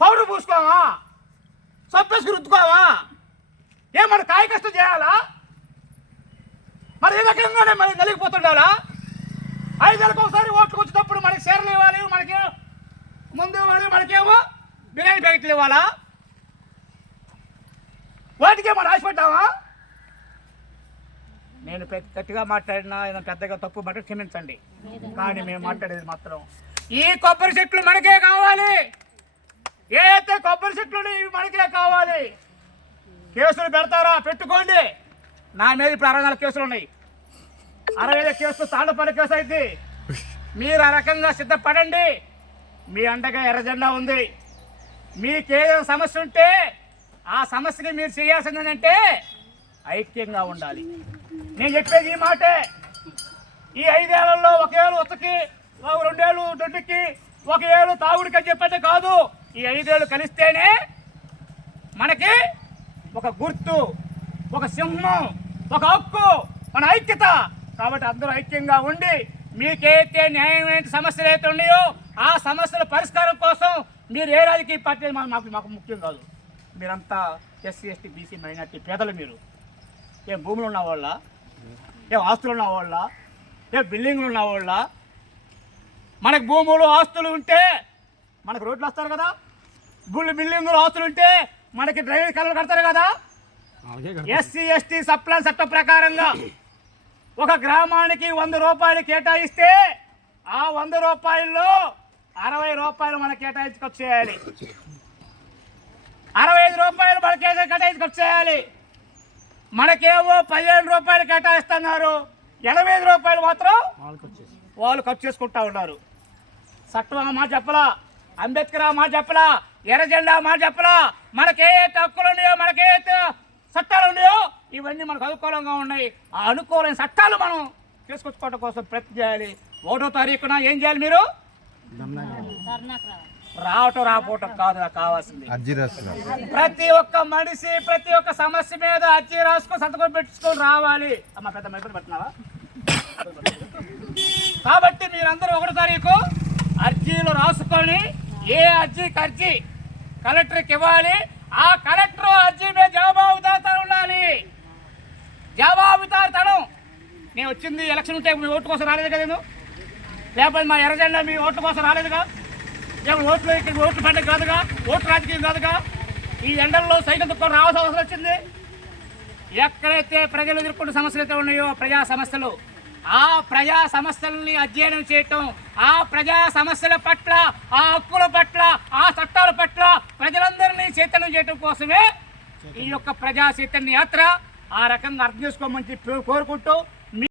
Powder పూసుకోవా, సబ్బేసుకు రుద్దుకోవా, మన కాయ కష్టం చేయాలా? మరి ఏ రకంగానే మరి నలిగిపోతుండాలా? 5 ఏళ్ళకి ఒకసారి ఓట్లకు వచ్చేటప్పుడు మనకి షేర్లు ఇవ్వాలి, మనకి ముందు ఇవ్వాలి, మనకేమో బిర్యానీ ప్యాకెట్లు ఇవ్వాలా? వాటికేమో రాసిపెట్టావా? నేను గట్టిగా మాట్లాడినా పెద్దగా తప్పు మాట క్షమించండి, కానీ మేము మాట్లాడేది మాత్రం ఈ కొబ్బరి చెట్లు మనకే కావాలి. ఏదైతే కొబ్బరి చెట్లు ఇవి మనకే కావాలి. కేసులు పెడతారా? పెట్టుకోండి. నా మీద ఇప్పుడు 64 కేసులు ఉన్నాయి. 65 కేసులు తాండపల్లి కేసు అయింది. మీరు ఆ రకంగా సిద్ధపడండి. మీ అండగా ఎర్రజెండా ఉంది. మీకేదో సమస్య ఉంటే ఆ సమస్యకి మీరు చేయాల్సింది ఏంటంటే ఐక్యంగా ఉండాలి. నేను చెప్పేది ఈ మాటే. ఈ 5 ఏళ్లలో 1 ఏళ్ళు ఉచ్చకి, 2 ఏళ్ళు దొడ్డుకి, 1 ఏళ్ళు తాగుడికి అని చెప్పండి కాదు. ఈ 5 ఏళ్ళు కలిస్తేనే మనకి ఒక గుర్తు, ఒక సింహం, ఒక హక్కు, మన ఐక్యత. కాబట్టి అందరూ ఐక్యంగా ఉండి మీకైతే న్యాయమైన సమస్యలు అయితే ఉన్నాయో ఆ సమస్యల పరిష్కారం కోసం మీరు ఏ రాజకీయ పార్టీ మాకు ముఖ్యం కాదు. మీరంతా ఎస్సీ, ఎస్టీ, బీసీ, మైనార్టీ పేదలు. మీరు ఏం భూములు ఉన్న వాళ్ళ, ఏం ఆస్తులు ఉన్న వాళ్ళ, ఏం బిల్డింగ్లు ఉన్న వాళ్ళ? మనకు భూములు ఆస్తులు ఉంటే మనకు రోడ్లు వస్తారు కదా, బిల్డింగులు ఆస్తులు ఉంటే మనకి డ్రైనేజ్ కలలు కడతారు కదా. ఎస్సీ, ఎస్టీ సప్లాన్ చట్టం ప్రకారంగా ఒక గ్రామానికి 100 రూపాయలు కేటాయిస్తే ఆ 100 రూపాయల్లో 60 రూపాయలు మన కేటాయించుకొచ్చేయాలి. 65 రూపాయలు మన కేటాయించుకొచ్చేయాలి. మనకేమో 15 రూపాయలు కేటాయిస్తున్నారు, 85 రూపాయలు మాత్రం వాళ్ళు ఖర్చు చేసుకుంటా ఉన్నారు. చట్టం మాట చెప్పలా, అంబేద్కర్ మాట చెప్పలా, ఎర్రజెండా మాట చెప్పలా. మనకే హక్కులు ఉన్నాయో, మనకే చట్టాలు ఉన్నాయో ఇవన్నీ మనకు అనుకూలంగా ఉన్నాయి. ఆ అనుకూలమైన చట్టాలు మనం తీసుకొచ్చుకోవడం కోసం ప్రయత్నం చేయాలి. 1వ తారీఖున ఏం చేయాలి? మీరు రాకపోవటం కాదు నాకు కావాల్సింది. ప్రతి ఒక్క మనిషి ప్రతి ఒక్క సమస్య మీద అర్జీ రాసుకొని సంతకం పెట్టుకొని రావాలి. అమ్మ పెద్ద మైపులు పెట్టినావా? కాబట్టి మీరందరూ 1వ తారీఖు అర్జీలు రాసుకొని ఏ అర్జీకి అర్జీ కలెక్టర్కి ఇవ్వాలి. ఆ కలెక్టర్ అర్జీ మీద జవాబుదారితనం ఉండాలి. జవాబుదారితనం. నేను వచ్చింది ఎలక్షన్ ఉంటే మీ ఓటు కోసం రాలేదు కదా, నేను లేకపోతే మా ఎర్రజెండా మీ ఓట్ల కోసం రాలేదుగా. ఓట్లు ఇక్కడ ఓట్లు పండుగ కాదుగా, ఓట్లు రాజకీయం కాదుగా. ఈ ఎండల్లో సైకిల్ దుఃఖం రావాల్సిన అవసరం వచ్చింది. ఎక్కడైతే ప్రజలు ఎదుర్కొన్న సమస్యలు అయితే ఉన్నాయో ప్రజా సమస్యలు, ఆ ప్రజా సమస్యల్ని అధ్యయనం చేయటం, ఆ ప్రజా సమస్యల పట్ల, ఆ హక్కుల పట్ల, ఆ చట్టాల పట్ల ప్రజలందరినీ చైతన్యం చేయటం కోసమే ఈ యొక్క ప్రజా చైతన్య యాత్ర. ఆ రకంగా అర్థం చేసుకోమని చెప్పి కోరుకుంటూ